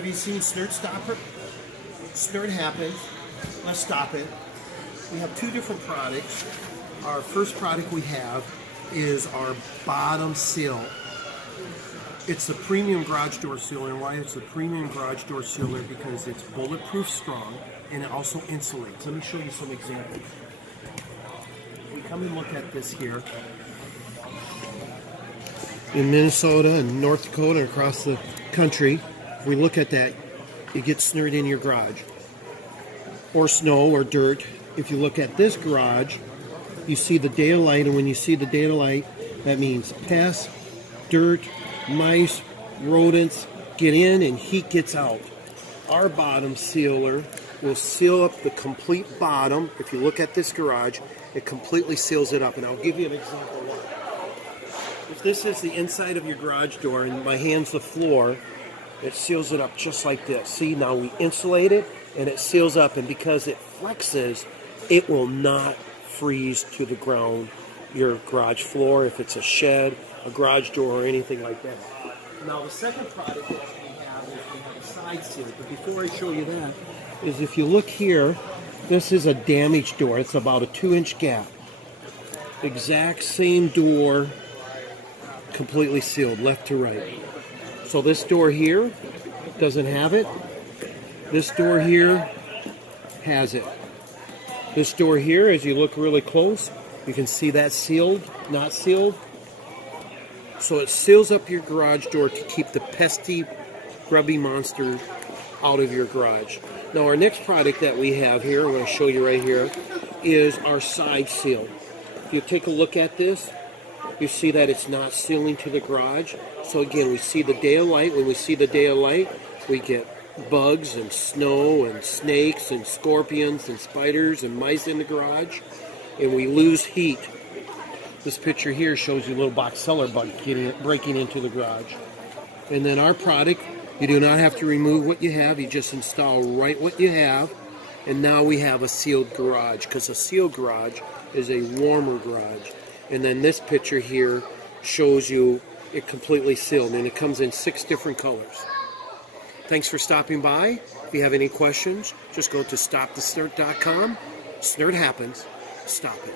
Have you seen Snirt Stopper? Snirt happens. Let's stop it. We have two different products. Our first product we have is our bottom seal. It's a premium garage door sealer. And why it's a premium garage door sealer? Because it's bulletproof strong and it also insulates. Let me show you some examples. We come and look at this here. In Minnesota and North Dakota and across the country, if we look at that, it gets snurred in your garage. Or snow or dirt. If you look at this garage, you see the daylight, and when you see the daylight, that means pests, dirt, mice, rodents get in and heat gets out. Our bottom sealer will seal up the complete bottom. If you look at this garage, it completely seals it up. And I'll give you an example. If this is the inside of your garage door and my hand's the floor, it seals it up just like this. See, now we insulate it and it seals up, and because it flexes, it will not freeze to the ground, your garage floor, if it's a shed, a garage door, or anything like that. Now the second product that we have is we have a side seal. But before I show you that, is if you look here, this is a damaged door. It's about a 2-inch gap. Exact same door, completely sealed, left to right. So this door here doesn't have it. This door here has it. This door here, as you look really close, you can see that sealed, not sealed. So it seals up your garage door to keep the pesky, grubby monster out of your garage. Now our next product that we have here, I'm going to show you right here, is our side seal. If you take a look at this, you see that it's not sealing to the garage. So again, we see the day of light. When we see the day of light, we get bugs and snow and snakes and scorpions and spiders and mice in the garage, and we lose heat. This picture here shows you a little box cellar bug breaking into the garage. And then our product, you do not have to remove what you have. You just install right what you have, and now we have a sealed garage, because a sealed garage is a warmer garage. And then this picture here shows you it completely sealed, and it comes in 6 different colors. Thanks for stopping by. If you have any questions, just go to stopthesnirt.com. Snirt happens. Stop it.